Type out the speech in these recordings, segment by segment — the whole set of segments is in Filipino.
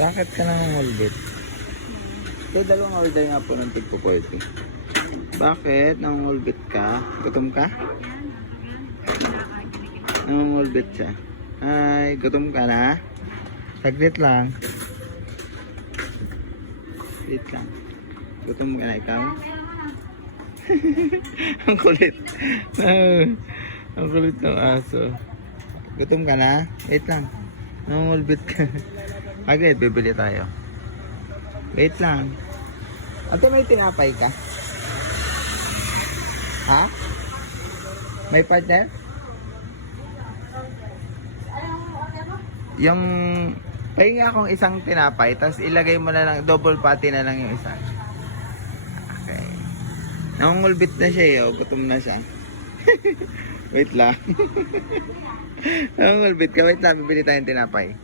Bakit ka nangungulbit? Ito, dalawang order nga po ng tigpo 40. Bakit? Nangungulbit ka? Gutom ka? Nangungulbit siya. Ay, gutom ka na? Saglit lang. Saglit lang. Gutom ka na ikaw? Ang kulit. Ang kulit ng aso. Gutom ka na? Wait lang. Nangungulbit ka. Agad, bibili tayo. Wait lang. Ate, may tinapay ka? Ha? May partner? Yung pahinga akong isang tinapay, tapos ilagay mo na lang, double patty na lang yung isa. Okay. Nangungulbit na siya eh, oh. Gutom na siya. Wait lang. Nangungulbit ka, wait lang, bibili tayong tinapay.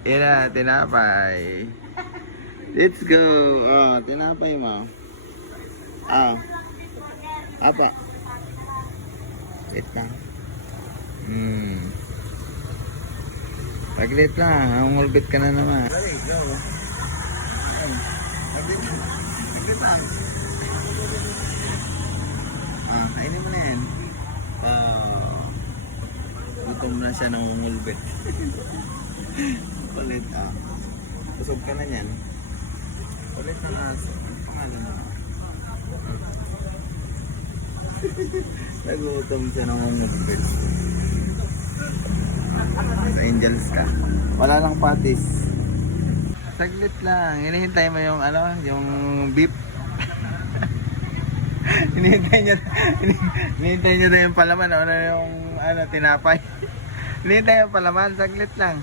Yan na, tinapay. Let's go. Oh, tinapay mo. Ah. Apa. Wait lang. Paglit lang, nangungulbit ka na naman. Dali, go. Paglit lang. Ah, kainin mo na yan. Gutom na siya, nangungulbit. Kulit, ah. Busog ka na yan. Kulit ng aso. Ang pangalan mo? Nagutom siya, nangungulbit. Sa Angels ka. Wala lang patis. Saglit lang. Hinihintay mo yung ano, yung beef. hinihintay niya na yung palaman. Ano yung ano, tinapay. Hinihintay yung palaman. Saglit lang.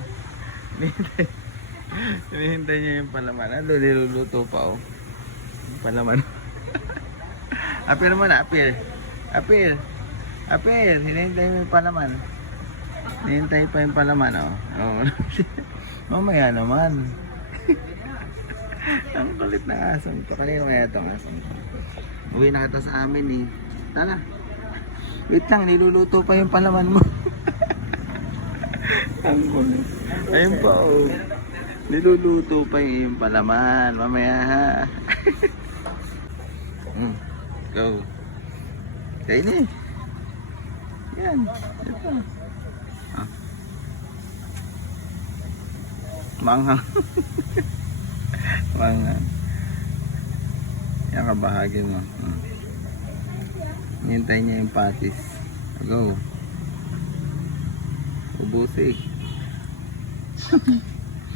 Hinihintay niya yung palaman. Ano, niluluto pa oh. Yung palaman. Apir mo na, apir. Apir. Apir. Hinihintay mo yung palaman. Hinihintay pa yung palaman oh. Oh. Mamaya naman. Ang kulit na asong to. Kanina kaya itong asong to. Uwi na kita sa amin eh. Tara. Wait lang, niluluto pa yung palaman mo. Ang kulit. Ayun pa oh. Niluluto pa yung palaman. Mamaya ha. Go. Kain eh. Yan. Ito. Ah. Manghang. Manghang. Yan kabahagi mo. Hintay niya yung patis. Go. Ubusin.